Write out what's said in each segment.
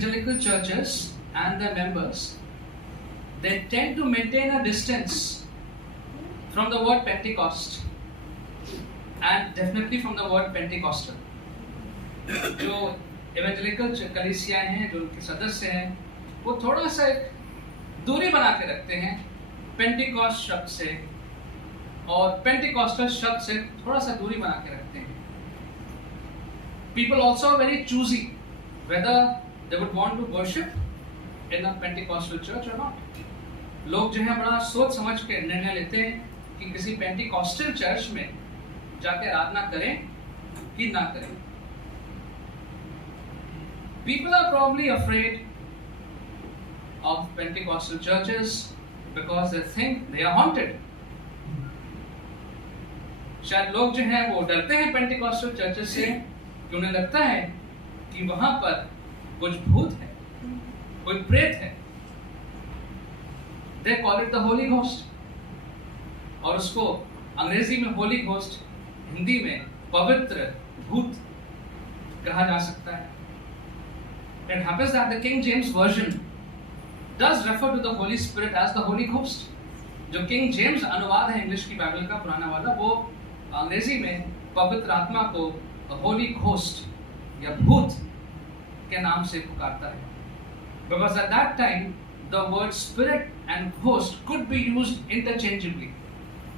evangelical churches and their members, they tend to maintain a distance from the word Pentecost and definitely from the word Pentecostal. जो evangelical कलीसियाएं हैं, जो उनके सदस्य हैं, वो थोड़ा सा एक दूरी बना के रखते हैं पेंटिकॉस्ट शब्द से, और पेंटिकॉस्टल शब्द से थोड़ा सा दूरी बना के रखते हैं. People also are very choosy whether they would want to worship in a Pentecostal church or not. लोग जो है बड़ा सोच समझ के निर्णय लेते हैं कि किसी पेंटिकॉस्टल चर्च में जाके आराधना करें कि ना करें. People are probably afraid of Pentecostal churches because they think they are haunted. शायद लोग जो हैं वो डरते हैं पेंटिकॉस्टल चर्चेस से कि उन्हें लगता है कि वहां पर कुछ भूत है, कोई प्रेत है. They call it the Holy Ghost, और उसको अंग्रेजी में होली घोस्ट, हिंदी में पवित्र भूत कहा जा सकता है. It happens that the King James version does refer to the Holy Spirit as the Holy Ghost. जो King James अनुवाद है इंग्लिश की बाइबल का पुराना वाला, वो अंग्रेजी में पवित्र आत्मा को होली घोस्ट या भूत के नाम से पुकारता है. Because at that time the word spirit and ghost could be used interchangeably.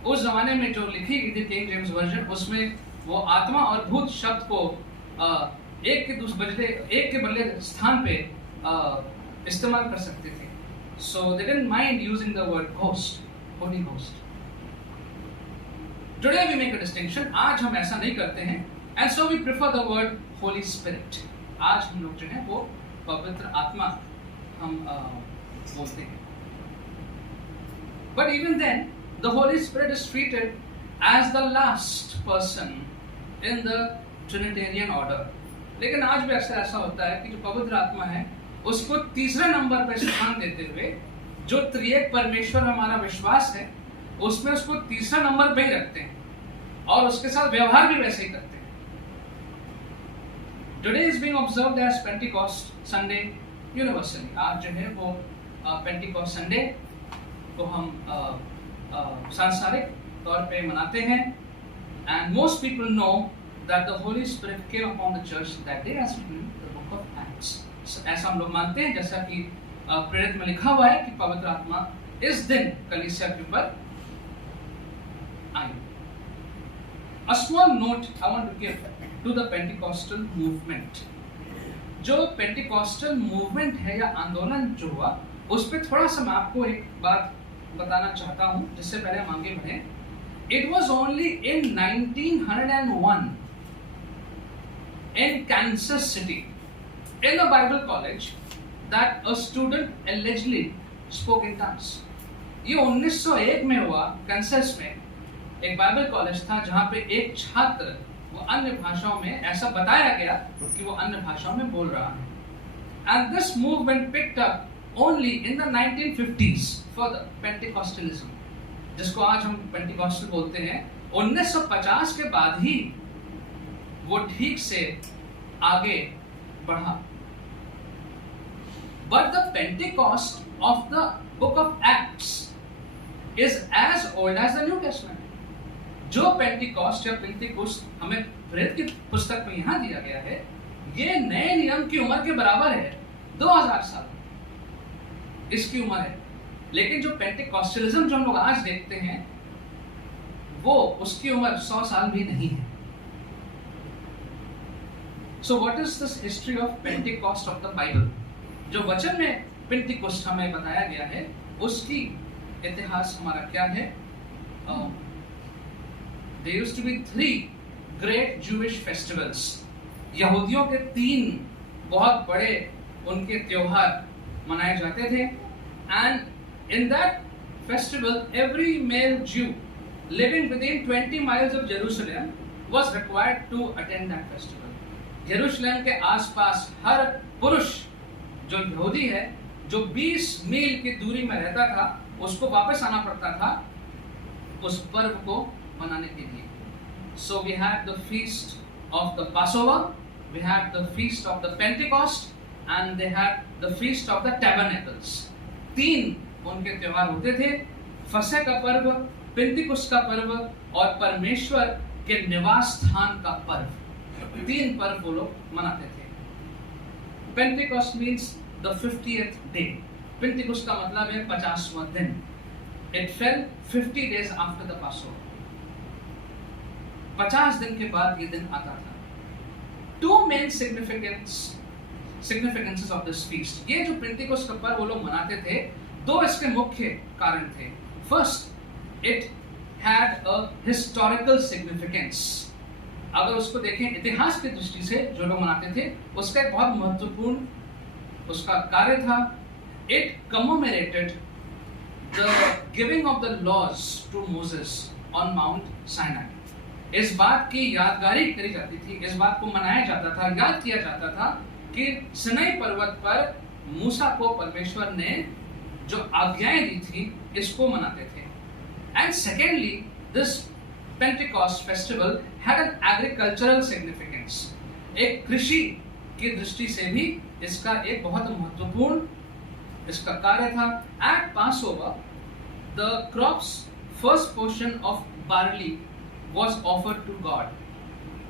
उस जमाने में जो लिखी गई थी किंग जेम्स वर्जन, उसमें वो आत्मा और भूत शब्द को एक के बदले स्थान पे इस्तेमाल कर सकते थे. So they didn't mind using the word ghost, Holy Ghost. Today we make a distinction. आज हम ऐसा नहीं करते हैं, and so we prefer the word Holy Spirit. आज हम लोग जो हैं वो पवित्र आत्मा हम बोलते हैं. But even then, the Holy Spirit is treated as the last person in the Trinitarian order. लेकिन आज भी अक्सर ऐसा होता है कि जो पवित्र आत्मा है उसको तीसरे नंबर पर स्थान देते हुए जो त्रिएक परमेश्वर हमारा विश्वास है उसमें उसको तीसरा नंबर पे ही रखते हैं और उसके साथ व्यवहार भी वैसे ही करते हैं. Today is being observed as Pentecost Sunday universally. आज जो है वो Pentecost Sunday को हम सांसारिक तौर पे मनाते हैं, and most people know that the Holy Spirit came upon the church that day as written in the book of Acts. ऐसा हम लोग मानते हैं, जैसा कि प्रेरित में लिखा हुआ है कि पवित्र आत्मा इस दिन कलीसिया के ऊपर आई. A small note I want to give to the Pentecostal movement. जो Pentecostal movement है या आंदोलन जो हुआ, उस पे थोड़ा सा मैं आपको एक बात बताना चाहता हूँ जिससे पहले हम आगे बढ़ें. It was only in 1901 in Kansas City in a Bible college that a student allegedly spoke in tongues. ये 1901 में हुआ कैंसस में, एक बाइबल कॉलेज था जहाँ पे एक छात्र वो अन्य भाषाओं में ऐसा बताया गया कि वो अन्य भाषाओं में बोल रहा है. And this movement picked up only in the 1950s for the Pentecostalism, जिसको आज हम पेंटिकॉस्टल बोलते हैं. 1950 के बाद ही वो ठीक से आगे बढ़ा. But the Pentecost of the book of Acts is as old as the New Testament. जो पेंटिकॉस्ट या पेंटिकोस्ट हमें प्रेरित की पुस्तक में यहाँ दिया गया है, ये नए नियम की उम्र के बराबर है. 2000 साल इसकी उम्र है. लेकिन जो पेंटिकॉस्टलिज्म जो हम लोग आज देखते हैं वो उसकी उम्र 100 साल भी नहीं है. So what is this history of Pentecost of the Bible? जो वचन में पेंटिकोस्ट हमें बताया गया है उसकी इतिहास हमारा क्या है? There used to be 3 great Jewish festivals. यहूदियों के 3 बहुत बड़े उनके त्योहार मनाए जाते थे. And in that festival, every male Jew living within 20 miles of Jerusalem was required to attend that festival. यरूशलेम के आसपास हर पुरुष जो यहूदी है जो 20 मील की दूरी में रहता था उसको वापस आना पड़ता था उस पर्व को मनाने के लिए. So we had the feast of the Passover, we had the feast of the Pentecost, and they had the feast of the tabernacles. 3 उनके त्योहार होते थे, फसह का पर्व, पेंतिकुस्त का पर्व और परमेश्वर के निवास स्थान का पर्व। 3 पर्व वो लोग मनाते थे। Pentecost means the 50th day. पेंटिकुस्त का मतलब है 50वां दिन। It fell 50 days after the Passover. 50 दिन के बाद ये दिन आता था। 2 main significances of this feast. ये जो पेंटिकोस्ट का पर्व वो लोग मनाते थे, 2 इसके मुख्य कारण थे। First, it had a historical significance. अगर उसको देखें इतिहास की दृष्टि से जो लोग मनाते थे, उसका एक बहुत महत्वपूर्ण उसका कार्य था। It commemorated the giving of the laws to Moses on Mount Sinai. इस बात की यादगारी करी जाती थी, इस बात को मनाया जाता था, याद किया जाता था कि सिनाई पर्वत पर मूसा को परमेश्वर ने जो आज्ञाएं दी थी, इसको मनाते थे। And secondly, this Pentecost festival had an agricultural significance. एक कृषि की दृष्टि से भी इसका एक बहुत महत्वपूर्ण इसका कार्य था। At Passover, the crop's first portion of barley was offered to God.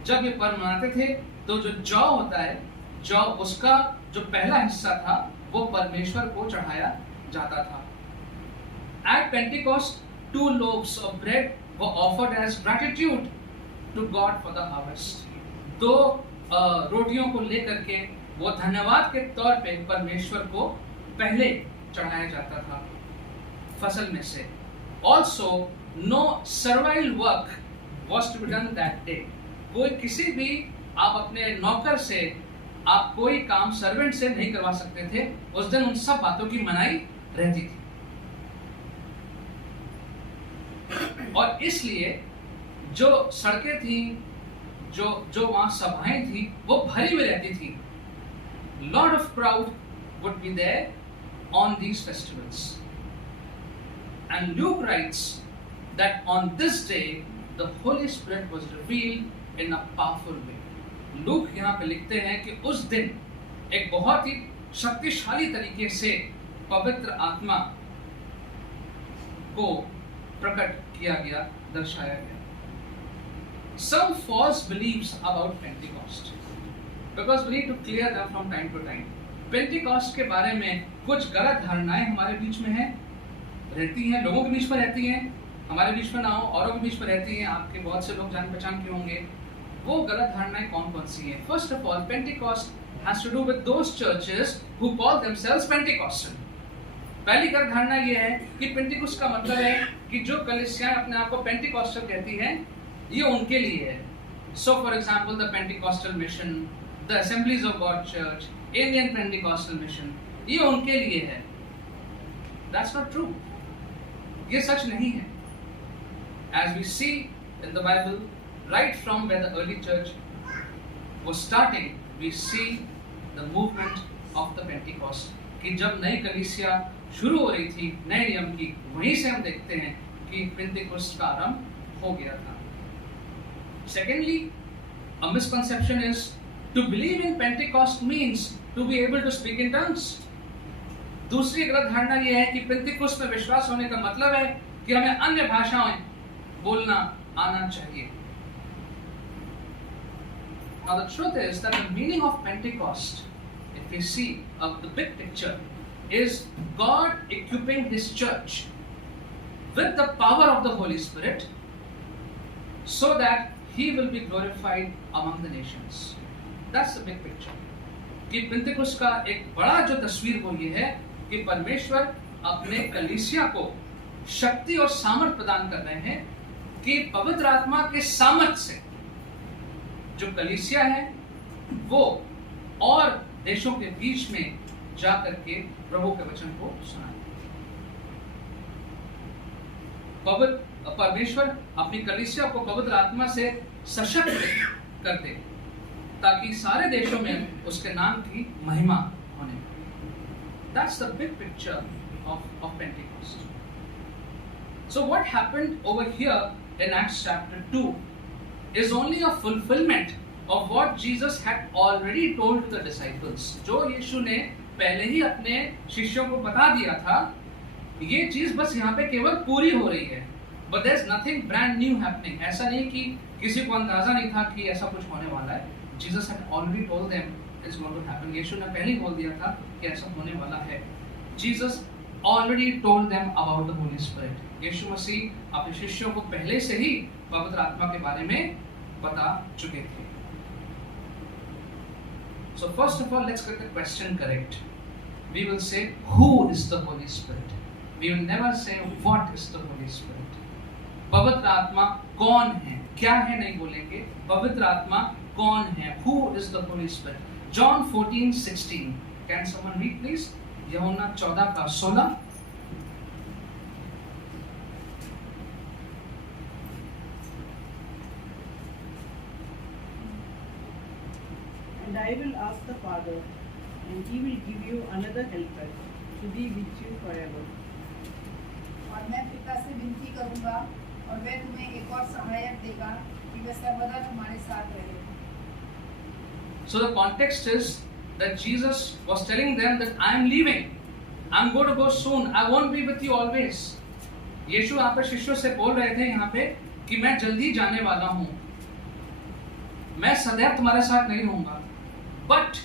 जब ये पर्व मनाते थे तो जो जौ होता है, जौ उसका जो पहला हिस्सा था वो परमेश्वर को चढ़ाया जाता था। At Pentecost, 2 loaves of bread were offered as gratitude to God for the harvest. 2 रोटियों को लेकर के वो धन्यवाद के तौर पे परमेश्वर को पहले चढ़ाया जाता था फसल में से। Also, no servile work was to be done that day. कोई किसी भी आप अपने नौकर से आप कोई काम सर्वेंट से नहीं करवा सकते थे। उस दिन उन सब बातों की मनाही रहती थी और इसलिए जो सड़कें थी, जो वहां सभाएं थी, वो भरी हुई रहती थी। Lot of crowd would be there on these festivals. And Luke writes that on this day the Holy Spirit was revealed in a powerful way. Look यहाँ पे लिखते हैं कि उस दिन एक बहुत ही शक्तिशाली तरीके से पवित्र आत्मा को प्रकट किया गया, दर्शाया गया। Some false beliefs about Pentecost, because we need to clear them from time to time. Pentecost के बारे में कुछ गलत धारणाएं हमारे बीच में हैं, रहती हैं, लोगों के बीच में रहती हैं, हमारे बीच में ना हो औरों के बीच में रहती हैं। आपके बहुत से लोग जान पहचान के होंगे। वो गलत धारणाएं कौन सी हैं? First of all, Pentecost has to do with those churches who call themselves Pentecostal. पहली गलत धारणा ये है कि पेंटिकुस्ट का मतलब है कि जो कलीसियाएं अपने आप को पेंटिकॉस्टल कहती हैं, ये उनके लिए है। So for example, the Pentecostal Mission, the Assemblies of God Church, Indian Pentecostal Mission, ये उनके लिए है। That's not true. ये सच नहीं है। As we see in the Bible, right from where the early church was starting, we see the movement of the Pentecost. कि जब नई कलीसिया शुरू हो रही थी नए नियम की, वहीं से हम देखते हैं कि पेंटिकोस्ट का आरंभ हो गया था। Secondly, a misconception is to believe in Pentecost means to be able to speak in tongues. दूसरी गलत धारणा यह है कि पेंटिकोस्ट में विश्वास होने का मतलब है कि हमें अन्य भाषाएं बोलना आना चाहिए। Now the truth is that the meaning of Pentecost, if we see the big picture, is God equipping His church with the power of the Holy Spirit so that He will be glorified among the nations. That's the big picture. कि Pentecost का एक बड़ा जो तस्वीर वो ये है कि परमेश्वर अपने कलीसिया को शक्ति और सामर्थ प्रदान कर रहे हैं कि पवित्र आत्मा के सामर्थ से जो कलीसिया है वो और देशों के बीच में जा करके प्रभु के वचन को सुनाए। परमेश्वर अपनी कलीसिया को पवित्र आत्मा से सशक्त कर दे ताकि सारे देशों में उसके नाम की महिमा होने पाए। That's the big picture of Pentecost. So what happened over here in Acts chapter 2 is only a fulfillment of what Jesus had already told to the disciples. जो यीशु ने पहले ही अपने शिष्यों को बता दिया था, ये चीज बस यहाँ पे केवल पूरी हो रही है. But there's nothing brand new happening. ऐसा नहीं कि किसी को अंदाजा नहीं था कि ऐसा कुछ होने वाला है. Jesus had already told them it's going to happen. यीशु ने पहले ही बोल दिया था कि ऐसा होने वाला है. Jesus already told them about the Holy Spirit. यीशु मसीह अपने शिष्यों को पहले से ही पवित्र आत्मा के बारे में बता चुके थे. So first of all, let's get the question correct. We will say, who is the Holy Spirit? We will never say, what is the Holy Spirit? पवित्र आत्मा कौन है? क्या है नहीं बोलेंगे. पवित्र आत्मा कौन है? Who is the Holy Spirit? John 14:16. Can someone read, please? यूहन्ना 14:16. And I will ask the Father, and He will give you another helper to be with you forever. और मैं पिता से विनती करूंगा और वह तुम्हें एक और सहायक देगा कि वह सर्वदा तुम्हारे साथ रहे. So the context is that Jesus was telling them that I am leaving. I'm going to go soon. I won't be with you always. यीशु यहाँ पे शिष्यों से बोल रहे थे यहाँ पे कि मैं जल्दी जाने वाला हूँ. मैं सदैव तुम्हारे साथ नहीं रहूँगा. But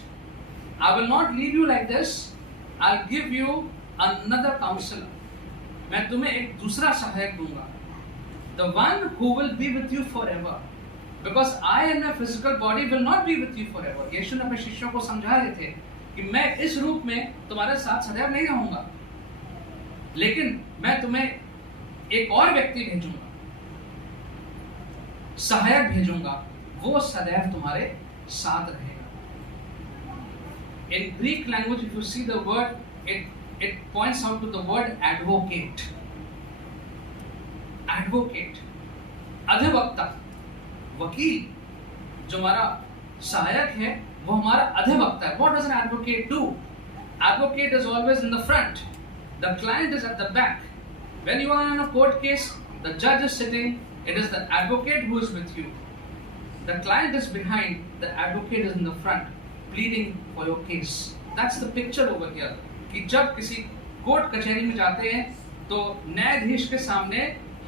I will not leave you like this. I'll give you another counselor. मैं तुम्हें एक दूसरा सहायक दूंगा. The one who will be with you forever. Because I and my physical body will not be with you forever. यीशु ने अपने शिष्यों को समझा रहे थे कि मैं इस रूप में तुम्हारे साथ सदैव नहीं रहूंगा, लेकिन मैं तुम्हें एक और व्यक्ति भेजूंगा, सहायक भेजूंगा, वो सदैव तुम्हारे साथ रहेगा. In Greek language, if you see the word, it points out to the word advocate. Advocate, अधिवक्ता, वकील. जो हमारा सहायक है वो हमारा अधिवक्ता है. What does an advocate do? Advocate is always in the front. The client is at the back. When you are in a court case, the judge is sitting. It is the advocate who is with you. The client is behind. The advocate is in the front, pleading for your case. That's the picture over here. कि जब किसी court कचहरी में जाते हैं तो न्यायाधीश के सामने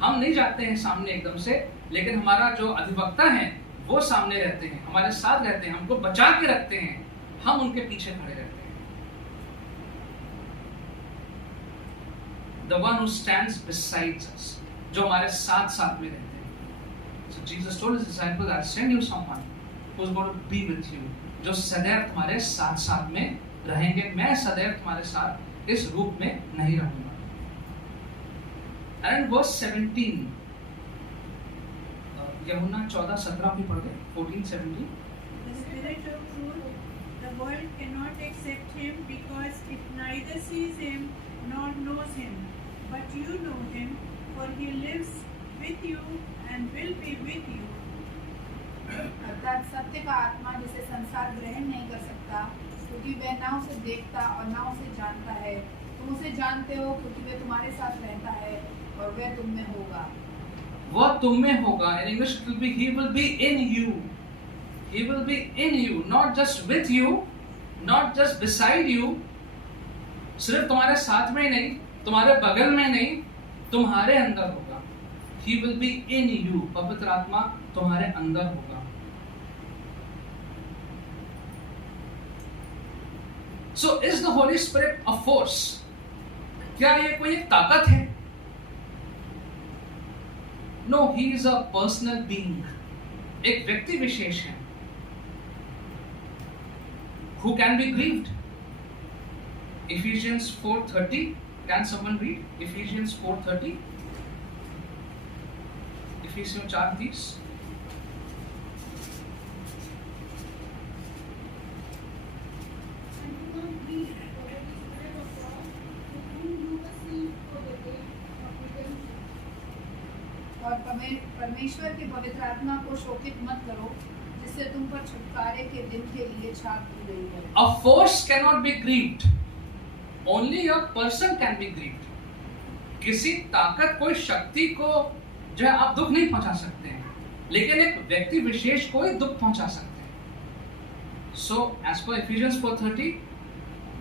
हम नहीं जाते हैं सामने एकदम से, लेकिन हमारा जो अधिवक्ता है वो सामने रहते हैं, हमारे साथ रहते हैं, हमको बचा के रखते हैं, हम उनके पीछे खड़े रहते हैं. The one who stands beside us, जो हमारे साथ साथ में रहते हैं. So Jesus told his disciples, I'll send you someone who's going to be with you, जो सदैव तुम्हारे साथ साथ में रहेंगे. मैं सदैव तुम्हारे साथ इस रूप में नहीं रहूंगा. And verse 17, यूहन्ना 14:17 भी पढ़ गए. 14:17. The Spirit of truth, the world cannot accept him because it neither sees him nor knows him. But you know him, for he lives with you and will be with you. अर्थात सत्य का आत्मा जिसे संसार ग्रहण नहीं कर सकता, क्योंकि वह ना उसे देखता और ना उसे जानता है. तुम उसे जानते हो क्योंकि वह तुम्हारे साथ रहता है और वह तुम में होगा. वह तुम में होगा. In English it will be he will be in you. He will be in you, not just with you, not just beside you. सिर्फ तुम्हारे साथ में नहीं, तुम्हारे बगल में नहीं, तुम्हारे अंदर होगा. He will be in you. पवित्र आत्मा तुम्हारे अंदर होगा. So is the Holy Spirit a force? क्या ये कोई एक ताकत है? No, he is a personal being. एक व्यक्ति विशेष है. Who can be grieved? Ephesians 4:30. Can someone read Ephesians 4:30? Ephesians 4:30. और परमेश्वर के पवित्र आत्मा को शोकित मत करो, जिससे तुम पर छुटकारे के दिन के लिए छाप दी गई है. A force cannot be grieved. Only a person can be grieved. किसी ताकत, कोई शक्ति को जो है आप दुख नहीं पहुंचा सकते हैं, लेकिन एक व्यक्ति विशेष को ही दुख पहुंचा सकते हैं. So, as per Ephesians 4:30,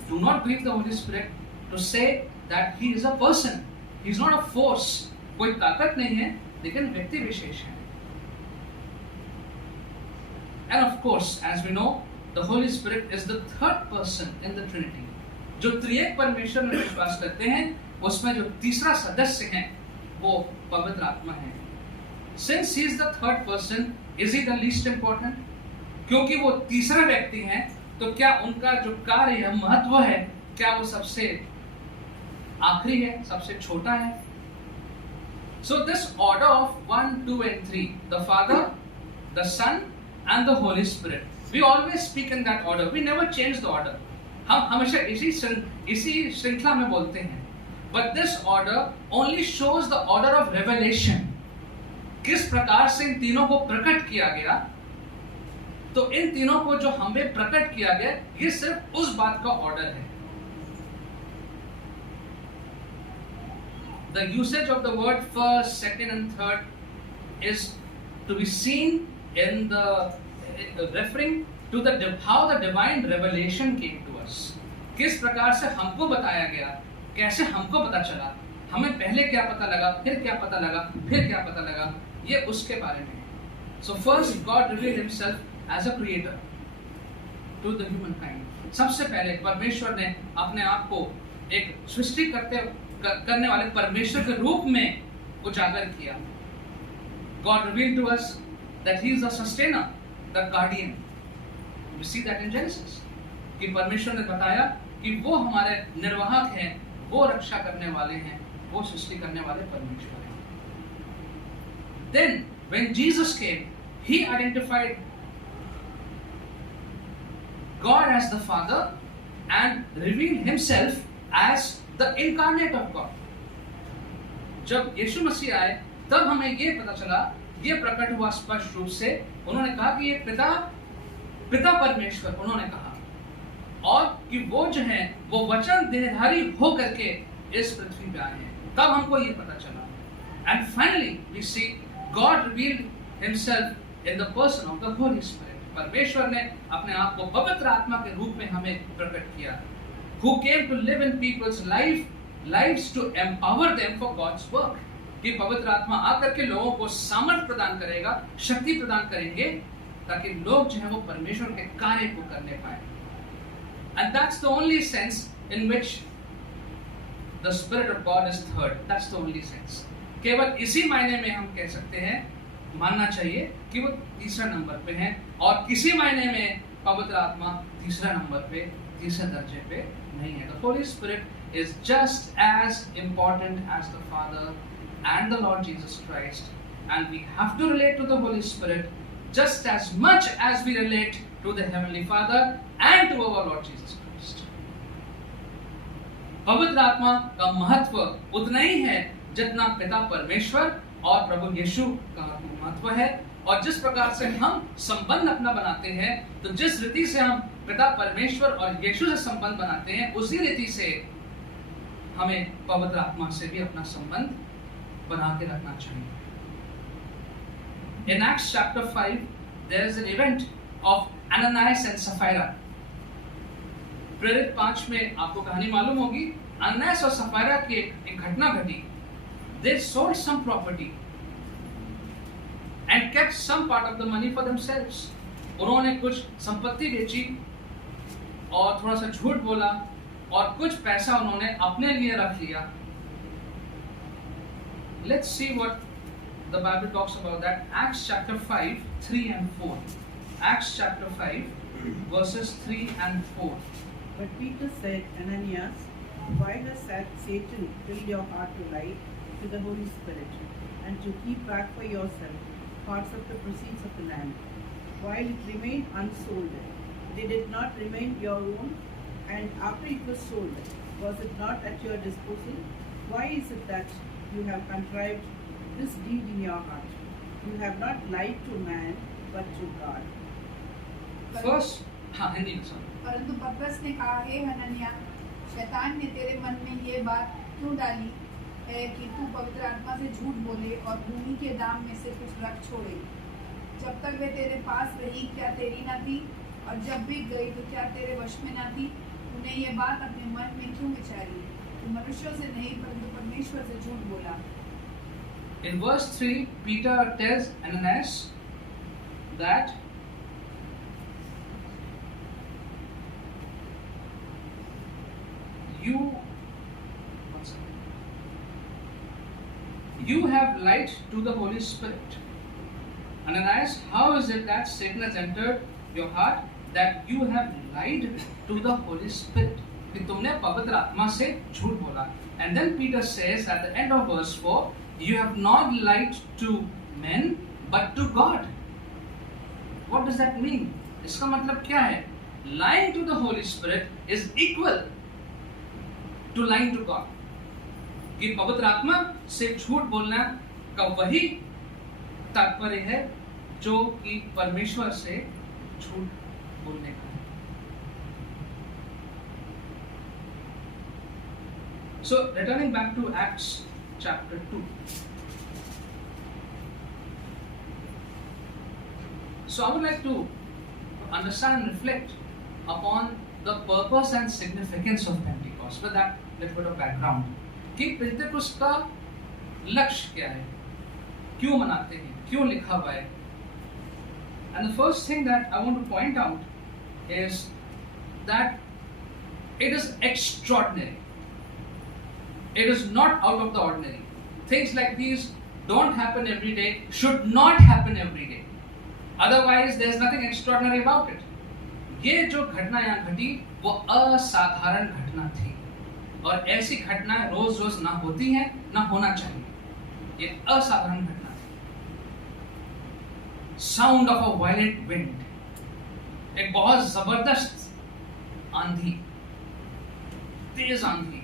do not grieve the Holy Spirit to say that He is a person. He is not a force. कोई ताकत नहीं है, लेकिन व्यक्ति विशेष है. And of course, as we know, the Holy Spirit is the third person in the Trinity. जो त्रिएक परमेश्वर में विश्वास करते हैं, उसमें जो तीसरा सदस्य है, वो पवित्र आत्मा है. Since he is the third person, is he the least important? क्योंकि वो तीसरा व्यक्ति है, तो क्या उनका जो कार्य है, महत्व है, क्या वो सबसे आखिरी है, सबसे छोटा है? So this order of 1, 2 and 3, the Father, the Son and the Holy Spirit, we always speak in that order. We never change the order. हम हमेशा इसी श्रृंखला में बोलते हैं. But this order only shows the order of revelation. किस प्रकार से इन तीनों को प्रकट किया गया, तो इन तीनों को जो हमें प्रकट किया गया, ये सिर्फ उस बात का ऑर्डर है. The usage of the word first, second and third is to be seen in the referring to the how the divine revelation came to us. किस प्रकार से हमको बताया गया, कैसे हमको पता चला, हमें पहले क्या पता लगा, फिर क्या पता लगा, फिर क्या पता लगा, ये उसके बारे में. So first God revealed himself as a creator to the humankind. सबसे पहले परमेश्वर ने अपने आप को एक सृष्टि करने वाले परमेश्वर के रूप में उजागर किया. God revealed to us that he is the sustainer, the guardian. We see that in Genesis. कि परमेश्वर ने बताया कि वो हमारे निर्वाहक हैं, वो रक्षा करने वाले हैं, वो सृष्टि करने वाले परमेश्वर हैं. Then when Jesus came, he identified God as the Father and revealed himself as the incarnate of God. जब यीशु मसीह आए, तब हमें ये पता चला, ये प्रकट हुआ स्पष्ट रूप से. उन्होंने कहा कि ये पिता परमेश्वर, उन्होंने कहा, और कि वो जो है वो वचन देहधारी हो करके इस पृथ्वी पे आए हैं. तब हमको ये पता चला. And finally we see God revealed himself in the person of the Holy Spirit. परमेश्वर ने अपने आप को पवित्र आत्मा के रूप में हमें प्रकट किया. Who came to live in people's lives to empower them for God's work. कि पवित्र आत्मा आकर के लोगों को सामर्थ प्रदान करेगा, शक्ति प्रदान करेंगे, ताकि लोग जो है वो परमेश्वर के कार्य को करने पाए. And that's the only sense in which the Spirit of God is third. That's the only sense. केवल इसी मायने में हम कह सकते हैं, मानना चाहिए कि वो तीसरा नंबर पे है, और किसी मायने में पवित्र आत्मा तीसरा नंबर पे, तीसरे दर्जे पे नहीं है. The Holy Spirit is just as important as the Father and the Lord Jesus Christ, and we have to relate to the Holy Spirit just as much as we relate to the Heavenly Father and to our Lord Jesus Christ. पवित्र आत्मा का महत्व उतना ही है जितना पिता परमेश्वर और प्रभु यीशु का महत्व है. और जिस प्रकार से हम संबंध अपना बनाते हैं, तो जिस रीति से हम पिता परमेश्वर और यीशु से संबंध बनाते हैं, उसी रीति से हमें पवित्र आत्मा से भी अपना संबंध बना के रखना चाहिए. In Acts chapter 5, there is an event of Ananias and Sapphira. प्रेरित 5 में आपको कहानी मालूम होगी. अननियास और सफायरा की एक घटना घटी. They sold some property and kept some part of the money for themselves. उन्होंने कुछ संपत्ति बेची और थोड़ा सा झूठ बोला और कुछ पैसा उन्होंने अपने लिए रख लिया. Let's see what the Bible talks about that. Acts chapter 5, 3 and 4. Acts chapter 5, verses 3 and 4. But Peter said, Ananias, why has Satan filled your heart to lie to the Holy Spirit and to keep back for yourself parts of the proceeds of the land, while it remained unsold? Did it not remain your own? And after it was sold, was it not at your disposal? Why is it that you have contrived this deed in your heart? You have not lied to man, but to God. First, Hindi में सुनो. परंतु पतरस ने कहा, हे हनन्याह, शैतान ने तेरे मन में ये बात क्यों डाली है कि तू पवित्र आत्मा से झूठ बोले और भूमि के दाम में से कुछ रख छोड़े. जब तक वे तेरे पास रही, क्या तेरी न थी? और जब भी गई तो क्या तेरे वश में ना थी? तूने ये बात अपने मन में क्यों विचारी? तू मनुष्यों से नहीं परंतु परमेश्वर से झूठ बोला। In verse 3, Peter tells Ananias that you have lied to the Holy Spirit. Ananias, how is it that Satan has entered your heart that you have lied to the Holy Spirit? कि तुमने पवित्र आत्मा से झूठ बोला. And then Peter says at the end of verse 4, you have not lied to men but to God. What does that mean? इसका मतलब क्या है? Lying to the Holy Spirit is equal to lying to God. कि पवित्र आत्मा से झूठ बोलना का वही तात्पर्य है जो कि परमेश्वर से झूठ बोलने का है. So returning back to Acts chapter 2. So I would like to understand and reflect upon the purpose and significance of Pentecost. With that little bit of background. कि पेंटेकोस्ट का लक्ष्य क्या है, क्यों मनाते हैं, क्यों लिखा हुआ है. And the first thing that I want to point out is that it is extraordinary. It is not out of the ordinary. Things like these don't happen every day, should not happen every day. Otherwise, there is nothing extraordinary about it. ये जो घटना यहाँ घटी वो असाधारण घटना थी और ऐसी घटनाएं रोज रोज ना होती हैं ना होना चाहिए. ये असाधारण घटना थी. Sound of a violent wind, एक बहुत जबरदस्त आंधी, तेज आंधी.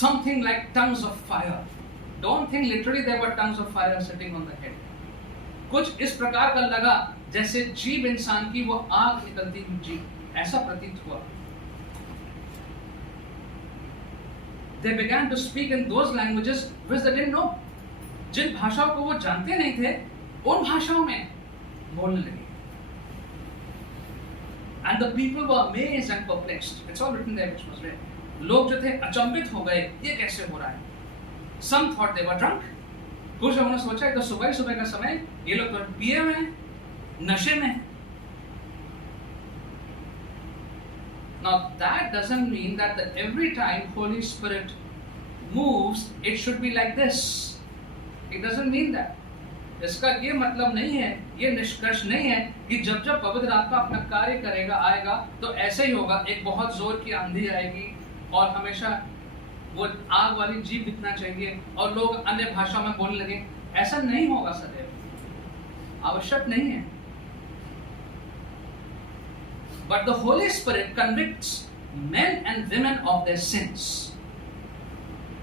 Something like tongues of fire. Don't think literally there were tongues of fire sitting on the head. कुछ इस प्रकार का लगा जैसे जीभ इंसान की वो आग निकलती हुई जीभ, ऐसा प्रतीत हुआ. They began to speak in those languages which they didn't know. जिन भाषाओं को वो जानते नहीं थे उन भाषाओं में बोलने लगे. And the people were amazed and perplexed. It's all written there, which was read. लोग जो थे अचंभित हो गए, ये कैसे हो रहा है. Some thought they were drunk. कुछ लोगों ने सोचा कि सुबह का समय ये लोग तो पिए हुए हैं, नशे में. Now that doesn't mean that every time Holy Spirit moves, it should be like this. It doesn't mean that. इसका ये मतलब नहीं है, ये निष्कर्ष नहीं है कि जब जब पवित्र आत्मा अपना कार्य करेगा आएगा तो ऐसे ही होगा. एक बहुत जोर की आंधी आएगी और हमेशा वो आग वाली जीभ दिखना चाहिए और लोग अन्य भाषा में बोलने लगे. ऐसा नहीं होगा सदैव, आवश्यक नहीं है. But the Holy Spirit convicts men and women of their sins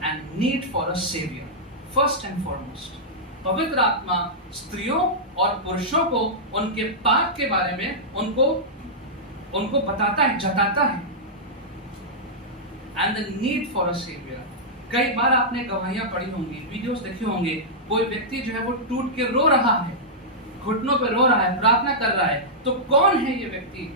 and need for a savior. First and foremost, पवित्र आत्मा स्त्रियों और पुरुषों को उनके पाप के बारे में उनको बताता है, जताता है. And the need for a savior. कई बार आपने गवाहियां पढ़ी होंगी, वीडियोस देखे होंगे. कोई व्यक्ति जो है वो टूट के रो रहा है, घुटनों पे रो रहा है, प्रार्थना कर रहा है. तो कौन है ये व्यक्ति?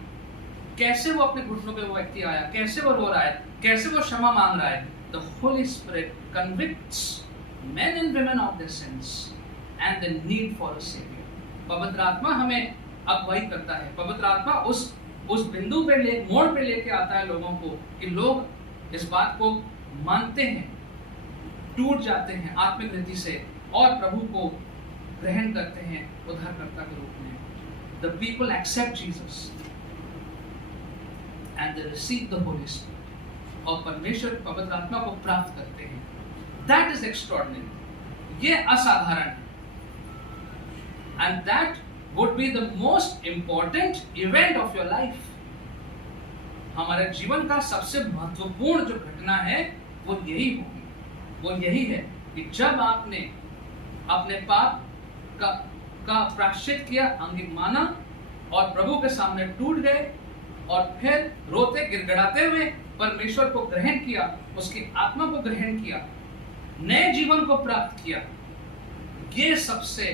कैसे वो अपने घुटनों पे वो व्यक्ति आया, कैसे वो रो रहा है, कैसे वो क्षमा मांग रहा है. The Holy Spirit convicts men and women of their sins and the need for a savior. पवित्र आत्मा हमें अगुवाई करता है. पवित्र आत्मा उस बिंदु पे मोड़ पे लेके आता है लोगों को कि लोग इस बात को मानते हैं, टूट जाते हैं आत्मिक रीति से और प्रभु को ग्रहण करते हैं उद्धारकर्ता के रूप में. The people accept Jesus and they receive the Holy Spirit. और परमेश्वर पवित्र आत्मा को प्राप्त करते हैं. That is extraordinary. ये असाधारण है. And that would be the most important event of your life. हमारे जीवन का सबसे महत्वपूर्ण जो घटना है वो यही होगी. वो यही है कि जब आपने अपने पाप का प्रायश्चित किया, अंगिक माना और प्रभु के सामने टूट गए और फिर रोते गिड़गिड़ाते हुए परमेश्वर को ग्रहण किया, उसकी आत्मा को ग्रहण किया, नए जीवन को प्राप्त किया. ये सबसे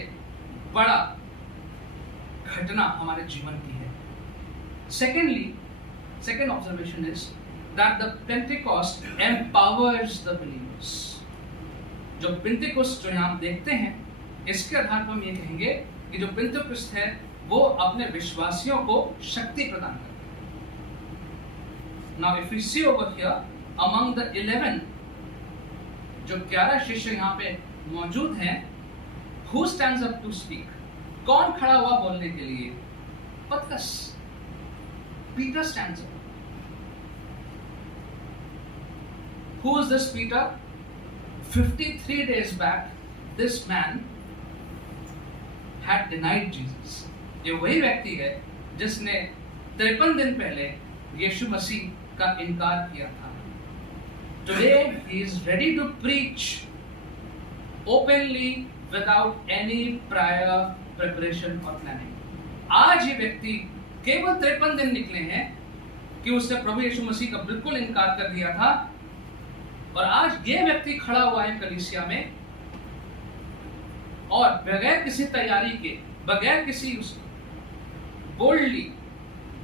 बड़ा घटना हमारे जीवन की है. Second observation is that the Pentecost empowers the believers. जो पेंटेकोस्ट जो यहाँ देखते हैं, इसके आधार पर हम ये कहेंगे कि जो पेंटेकोस्ट है वो अपने विश्वासियों को शक्ति प्रदान करता है। Now if we see over here among the 11, जो 11 शिष्य यहाँ पे मौजूद हैं, who stands up to speak? कौन खड़ा हुआ बोलने के लिए? पतरस, Peter stands up. Who is this Peter? 53 days back, this man had denied Jesus. ये वही व्यक्ति है जिसने 53 दिन पहले यीशु मसीह का इनकार किया था। Today he is ready to preach openly without any prior preparation or planning. आज ये व्यक्ति केवल 53 दिन निकले हैं कि उसने प्रभु यीशु मसीह का बिल्कुल इनकार कर दिया था, और आज ये व्यक्ति खड़ा हुआ है कलीसिया में और बगैर किसी तैयारी के, बगैर किसी बोल्डली,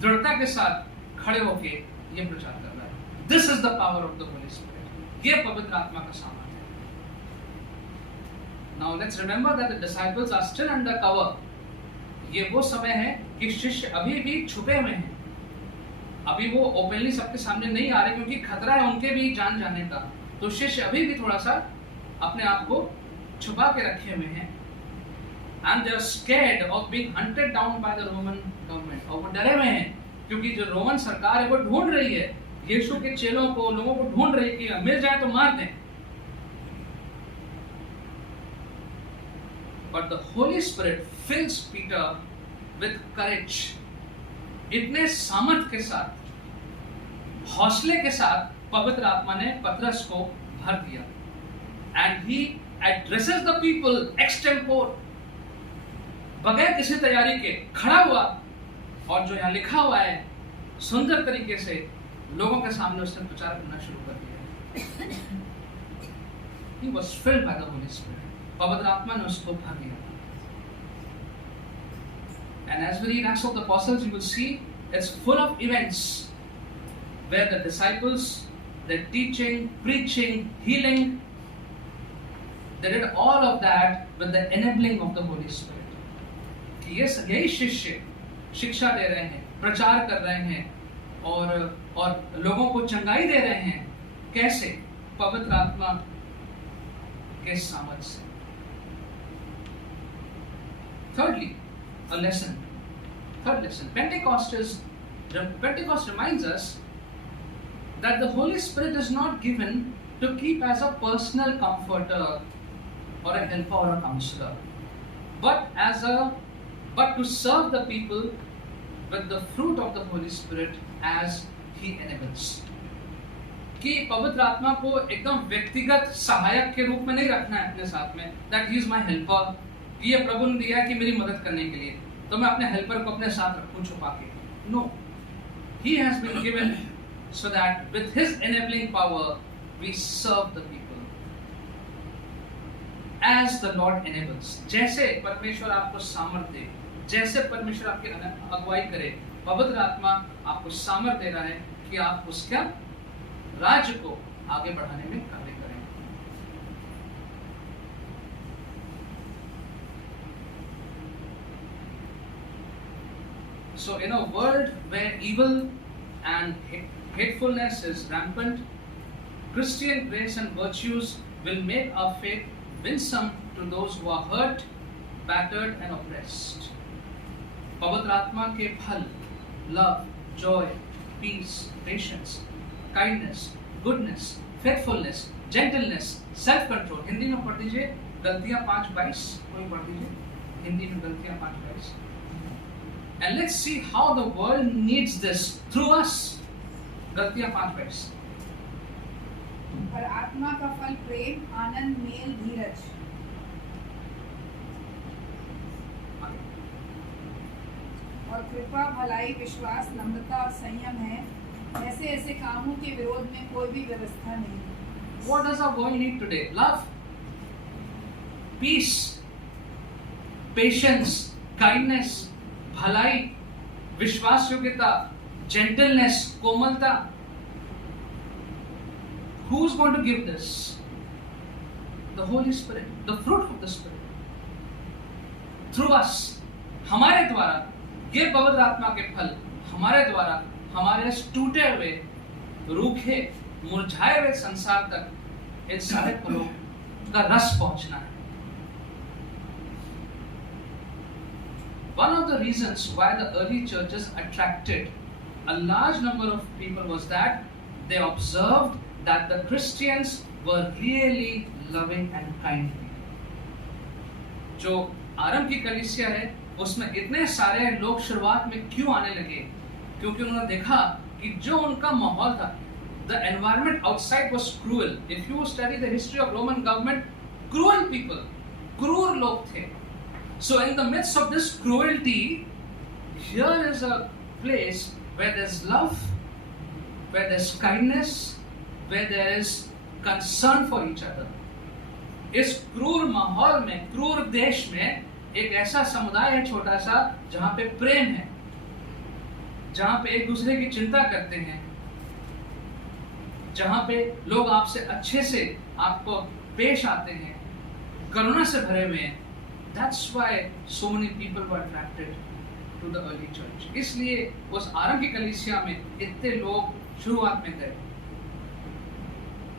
दृढ़ता के साथ खड़े होके ये प्रचार कर रहा है। This is the power of the Holy Spirit. ये पवित्र आत्मा का सामर्थ्य है। Now let's remember that the disciples are still under cover. ये वो समय है कि शिष्य अभी भी छुपे हुए हैं, अभी वो ओपनली सबके सामने नहीं आ रहे क्योंकि खतरा है उनके भी जान जाने का। तो शिष्य अभी भी थोड़ा सा अपने आप को छुपा के रखे हुए हैं, and they are scared of being hunted down by the Roman government। और वो डरे हुए हैं क्योंकि जो रोमन सरकार है वो ढूंढ रही है यीशु के चेलों को, लोगों को ढूंढ रही है कि मिल जाए तो मार दें। But the Holy Spirit fills Peter with courage। इतने सामर्थ के साथ, हौसले के साथ पवित्र आत्मा ने पतरस को भर दिया। And he addresses the people extempore, बगैर किसी तैयारी के खड़ा हुआ, और जो यहाँ लिखा हुआ है सुंदर तरीके से लोगों के सामने उसने प्रचार करना शुरू कर दिया। He was filled by the Holy Spirit। पवित्र आत्मा ने उसको भर दिया। And as we read Acts of the Apostles, you will see it's full of events where the disciples, they're teaching, preaching, healing, they did all of that with the enabling of the Holy Spirit। कि ये यही शिष्य शिक्षा दे रहे हैं, प्रचार कर रहे हैं और लोगों को चंगाई दे रहे हैं। कैसे? पवित्र आत्मा के सामर्थ्य से। Thirdly, a lesson. Third lesson. Pentecost reminds us that the Holy Spirit is not given to keep as a personal comforter or a helper or a counselor, but to serve the people with the fruit of the Holy Spirit as He enables। कि पवित्र आत्मा को एकदम व्यक्तिगत सहायक के रूप में नहीं रखना है अपने साथ में, that He is my helper। ये प्रभु ने दिया कि मेरी मदद करने के लिए, तो मैं अपने हेल्पर को अपने साथ रखूं छुपा के। No, He has been given so that with His enabling power we serve the people as the Lord enables। जैसे परमेश्वर आपको सामर्थ्य दे, जैसे परमेश्वर आपकी अगुवाई करे, पवित्र आत्मा आपको सामर्थ्य दे रहा है कि आप उसका राज्य को आगे बढ़ाने में कार्य करें। So in a world where evil and hatefulness is rampant, Christian grace and virtues will make our faith winsome to those who are hurt, battered and oppressed। पवित्र आत्मा के फल love, joy, peace, patience, kindness, goodness, faithfulness, gentleness, self-control। Hindi में पढ़ दीजिए गलतियां 5:22, कोई पढ़ दीजिए हिंदी में गलतियां 5:22। And let's see how the world needs this through us। गलतियां 5:22। पर आत्मा का फल प्रेम, आनंद, मेल, धीरज। और कृपा, भलाई, विश्वास, नम्रता और संयम है। ऐसे ऐसे कामों के विरोध में कोई भी व्यवस्था नहीं। What does our world need today? Love, peace, patience, kindness, भलाई, विश्वास योग्यता, जेंटलनेस, कोमलता. Who's going to give this? The Holy Spirit, the fruit of the Spirit. Through us, हमारे द्वारा ये पवित्र आत्मा के फल हमारे द्वारा हमारे इस टूटे हुए, रूखे, मुरझाए हुए संसार तक इन सारे फलों का रस पहुंचना है. One of the reasons why the early churches attracted a large number of people was that they observed that the Christians were really loving and kind. जो आरंभ की कलीसिया है उसमें इतने सारे लोग शुरुआत में क्यों आने लगे? क्योंकि उन्होंने देखा कि जो उनका माहौल था, the environment outside was cruel. If you study the history of Roman government, cruel people, क्रूर लोग थे. So in the midst of this cruelty, here is a place where there's love, where there's kindness, where there is concern for each other. इस क्रूर माहौल में, क्रूर देश में एक ऐसा समुदाय है छोटा सा जहां पे प्रेम है, जहां पे एक दूसरे की चिंता करते हैं, जहां पे लोग आपसे अच्छे से आपको पेश आते हैं, करुणा से भरे हुए हैं. That's why so many people were attracted to the early church. इसलिए उस आरंभ की कलीसिया में इतने लोग शुरुआत में गए.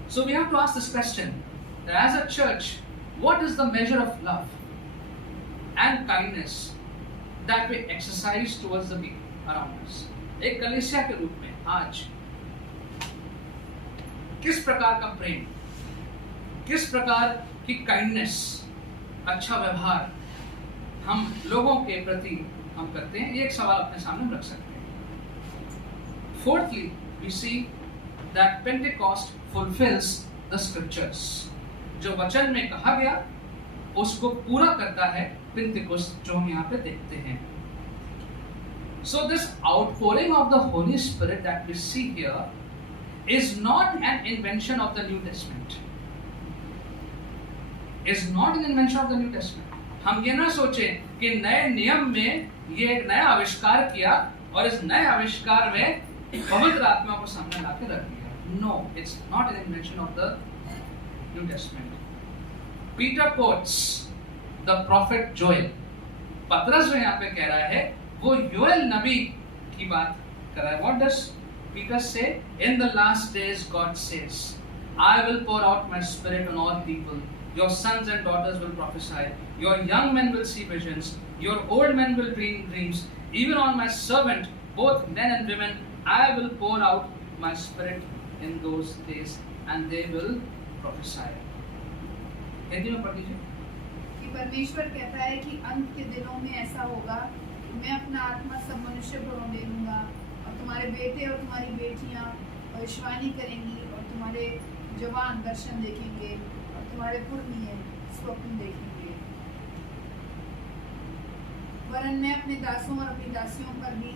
So we have to ask this question, that as a church, what is the measure of love and kindness that we exercise towards the people around us? एक कलीसिया के रूप में आज किस प्रकार का प्रेम, किस प्रकार की काइंडनेस, अच्छा व्यवहार हम लोगों के प्रति हम करते हैं? ये एक सवाल अपने सामने रख सकते हैं. Fourthly, we see that Pentecost fulfills the scriptures. जो वचन में कहा गया उसको पूरा करता है पेंटेकोस्ट, जो हम यहाँ पे देखते हैं. So this outpouring of the Holy Spirit that we see here is not an invention of the New Testament. Is not an invention of the New Testament. हम ये ना सोचें कि नए नियम में ये एक नया आविष्कार किया और इस नए आविष्कार में पवित्र आत्मा को सामने लाके रख दिया. No, it's not an invention of the New Testament. Peter quotes the prophet Joel. पतरस जो यहाँ पे कह रहा है वो योएल नबी की बात कर रहा है. What does Peter say? In the last days, God says, I will pour out my spirit on all people. Your sons and daughters will prophesy. Your young men will see visions. Your old men will dream dreams. Even on my servant, both men and women, I will pour out my spirit in those days, and they will prophesy. Hindi में पढ़ लीजिए. कि परमेश्वर कहता है कि अंत के दिनों में ऐसा होगा कि मैं अपना आत्मा सब मनुष्य पर दे दूंगा, और तुम्हारे बेटे और तुम्हारी बेटियां भविष्यवाणी करेंगी, और तुम्हारे जवान दर्शन देखेंगे, और तुम्हारे पुरनिये स्वप्न देखेंगे. वरन मैं अपने दासों और अपनी दासियों पर भी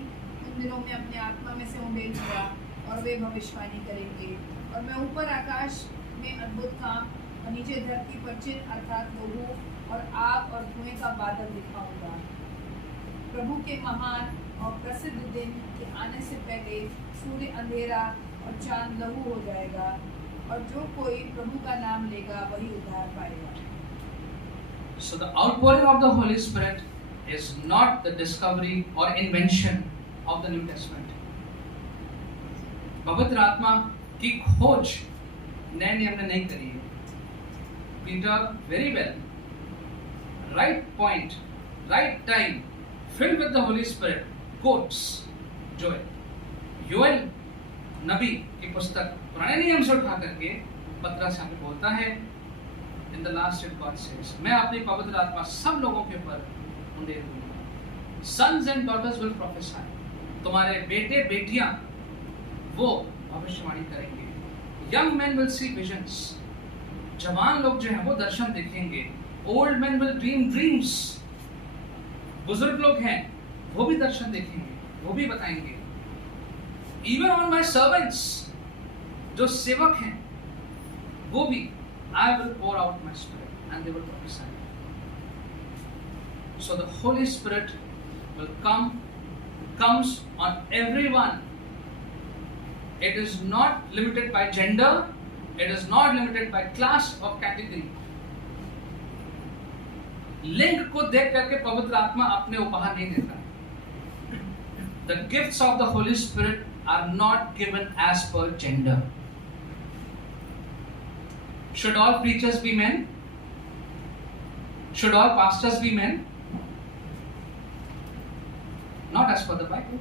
उन दिनों में अपने आत्मा में से उंडेल दूंगा, और वे भविष्यवाणी करेंगे. और मैं ऊपर आकाश में अद्भुत काम और नीचे धरती पर चिन्ह अर्थात लहू और आग और धुएं का बादल दिखाऊंगा. प्रभु के महान और प्रसिद्ध दिन के आने से पहले सूर्य अंधेरा और चांद लहू हो जाएगा, और जो कोई प्रभु का नाम लेगा वही उद्धार पाएगा. So the outpouring of the Holy Spirit is not the discovery or invention of the New Testament. पवित्र आत्मा की खोज नए नियम ने नहीं करी है. Peter very well, right point, right time, filled with the Holy Spirit, quotes Joel. Joel नबी की पुस्तक पुराने नियम से उठा करके पतरस यहाँ पे बोलता है, in the last days God says, मैं अपनी पवित्र आत्मा सब लोगों के ऊपर उंडेल दूंगा. Sons and daughters will prophesy. तुम्हारे बेटे बेटियां वो भविष्यवाणी करेंगे. Young men will see visions. जवान लोग जो हैं वो दर्शन देखेंगे. Old men will dream dreams. बुजुर्ग लोग हैं वो भी दर्शन देखेंगे, वो भी बताएंगे. Even on my servants, जो सेवक हैं वो भी, I will pour out my spirit and they will prophesy. So the Holy Spirit will come comes on everyone. It is not limited by gender, it is not limited by class or category. लिंग को देख करके पवित्र आत्मा अपने उपहार नहीं देता है. The gifts of the Holy Spirit are not given as per gender. Should all preachers be men? Should all pastors be men? Not as per the Bible.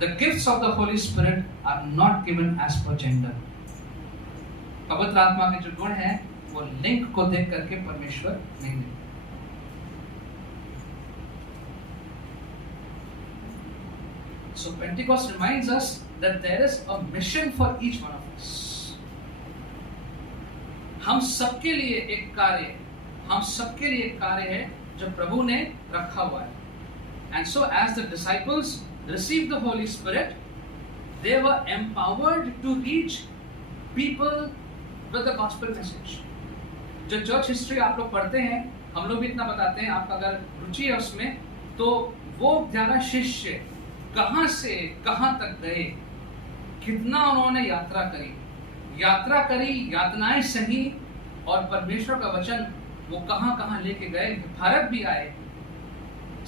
The gifts of the Holy Spirit are not given as per gender. पवित्र आत्मा के जो गुण हैं वो लिंग को देख करके परमेश्वर नहीं देते. So Pentecost reminds us that there is a mission for each one of us. हम सबके लिए एक कार्य है जो प्रभु ने रखा हुआ है. And so as the disciples received the Holy Spirit, they were empowered to reach people with the gospel message. जो चर्च हिस्ट्री आप लोग पढ़ते हैं, हम लोग भी इतना बताते हैं, आपका अगर रुचि है उसमें, तो वो 11 शिष्य कहां से कहां तक गए, कितना उन्होंने यात्रा करी, यातनाएं सही, और परमेश्वर का वचन वो कहां लेके गए. भारत भी आए,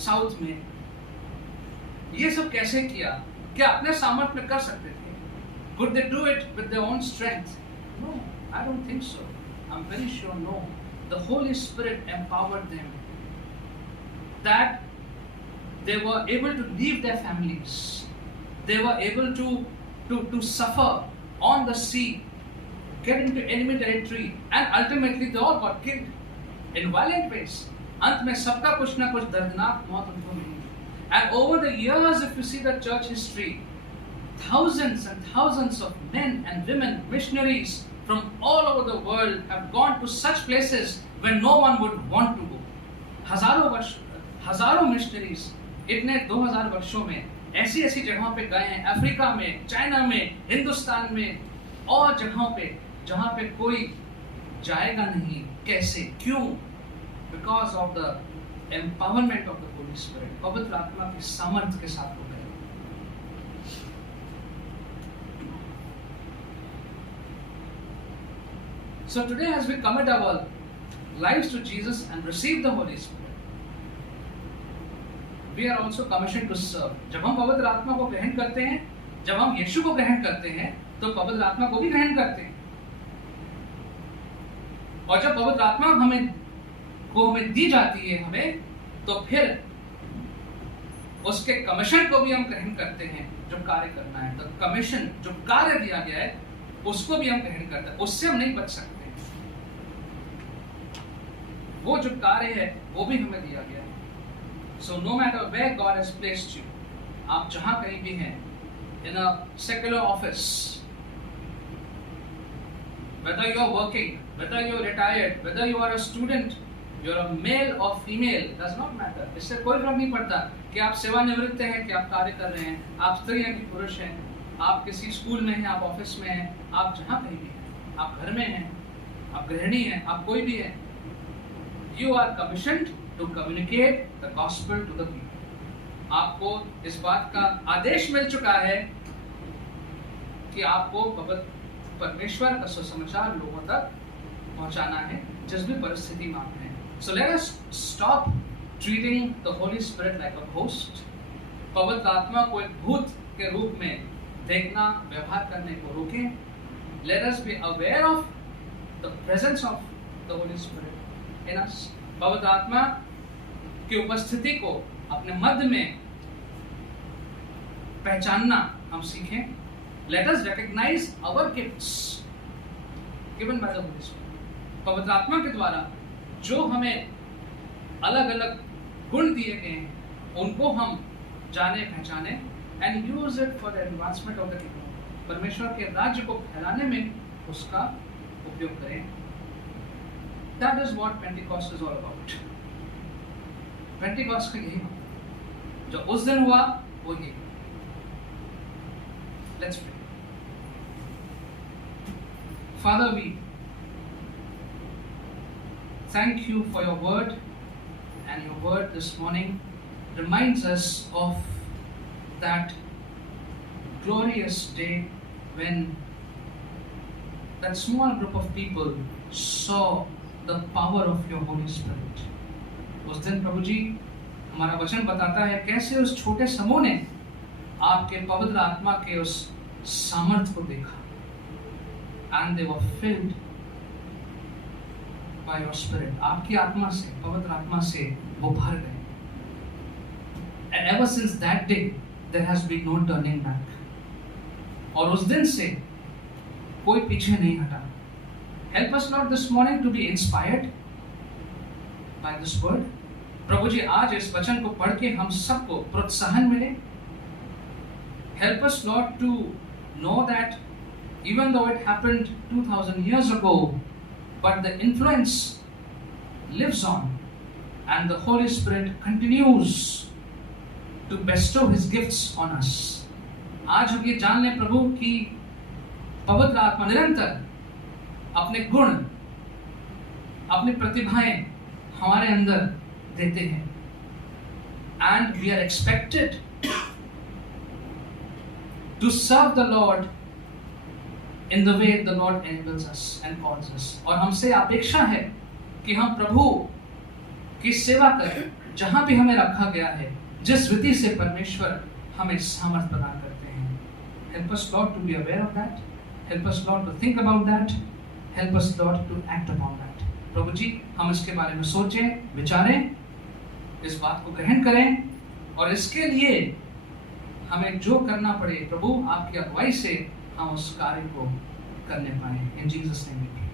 साउथ में. ये सब कैसे किया? क्या अपने सामर्थ्य में कर सकते थे? Could they do it with their own strength? No, I don't think so. I'm very sure no. The Holy Spirit empowered them, that they were able to leave their families. They were able to suffer on the sea, get into enemy territory, and ultimately they all got killed in violent ways. अंत में सबका कुछ ना कुछ दर्दनाक मौत उनको मिली. And over the years, if you see the church history, thousands and thousands of men and women, missionaries from all over the world have gone to such places where no one would want to go. हजारों missionaries इतने 2000 वर्षों में ऐसी जगहों पे गए हैं, Africa में, चाइना में, हिंदुस्तान में, और जगहों पे जहां पे कोई जाएगा नहीं. कैसे? क्यों? Because of the empowerment of the Holy Spirit. पवित्र आत्मा की सामर्थ्य के साथ हो गए. So today, as we commit our lives to Jesus and receive the Holy Spirit, we are also commissioned to serve. जब हम पवित्र आत्मा को ग्रहण करते हैं, जब हम यीशु को ग्रहण करते हैं, तो पवित्र आत्मा को भी ग्रहण करते हैं. और जब पवित्र आत्मा हमें दी जाती है हमें, तो फिर उसके कमीशन को भी हम ग्रहण करते हैं, जो कार्य करना है. तो कमीशन, जो कार्य दिया गया है, उसको भी हम ग्रहण करते हैं. उससे हम नहीं बच सकते. वो जो कार्य है वो भी हमें दिया गया है. So no matter where God has placed you, आप जहां कहीं भी हैं, in a secular office, whether you are working, whether you are retired, whether you are a student, you are a male or female, does not matter. इससे कोई फर्क नहीं पड़ता कि आप सेवानिवृत्त हैं, कि आप कार्य कर रहे हैं, आप स्त्री हैं कि पुरुष हैं, आप किसी स्कूल में हैं, आप ऑफिस में हैं, आप जहां कहीं भी हैं, आप घर में हैं, आप गृहिणी हैं, आप कोई भी हैं. You are commissioned to communicate the gospel to the people. आपको इस बात का आदेश मिल चुका है कि आपको परमेश्वर का सुसमाचार लोगों तक पहुंचाना है, जिस भी परिस्थिति में आप हैं. So let us stop treating the Holy Spirit like a ghost. पवित्र आत्मा को एक भूत के रूप में देखना, व्यवहार करने को रोकें. Let us be aware of the presence of the Holy Spirit in us. पवित्र आत्मा की उपस्थिति को अपने मध्य में पहचानना हम सीखें. Let us recognize our gifts given by the Holy Spirit. पवित्र आत्मा के द्वारा जो हमें अलग अलग गुण दिए गए हैं, उनको हम जाने पहचाने, and use it for the advancement of the kingdom. परमेश्वर के राज्य को फैलाने में उसका उपयोग करें. That is what Pentecost is all about. Pentecost का यही मतलब जो उस दिन हुआ वो ये. Let's pray. Father, we thank you for your word and your word this morning reminds us of that glorious day when that small group of people saw the power of your Holy Spirit. उस दिन प्रभु जी हमारा वचन बताता है कैसे उस छोटे समूह ने आपके पवित्र आत्मा के उस सामर्थ्य को देखा, and they were filled by your Spirit. आपकी आत्मा से, पवित्र आत्मा से वो भर गए. And ever since that day, there has been no turning back. और उस दिन से कोई पीछे नहीं हटा. Help us Lord this morning to be inspired by this word. प्रभु जी आज इस वचन को पढ़ के हम सबको प्रोत्साहन मिले. Help us Lord to know that even though it happened 2000 years ago, but the influence lives on and the Holy Spirit continues to bestow His gifts on us. आज हम ये जान लें प्रभु कि पवित्र आत्मा निरंतर अपने गुण, अपनी प्रतिभाएं हमारे अंदर देते हैं. And we are expected to serve the Lord in the way the Lord enables us and calls us. और हमसे अपेक्षा है कि हम प्रभु की सेवा करें जहां भी हमें रखा गया है, जिस रीति से परमेश्वर हमें सामर्थ प्रदान करते हैं. Help us Lord to be aware of that. Help us Lord to think about that. Help us Lord to act upon that. प्रभु जी हम इसके बारे में सोचें, विचारें, इस बात को ग्रहण करें और इसके लिए हमें जो करना पड़े प्रभु आपकी अगुवाई से हम उस कार्य को करने पाए. In Jesus' name we pray.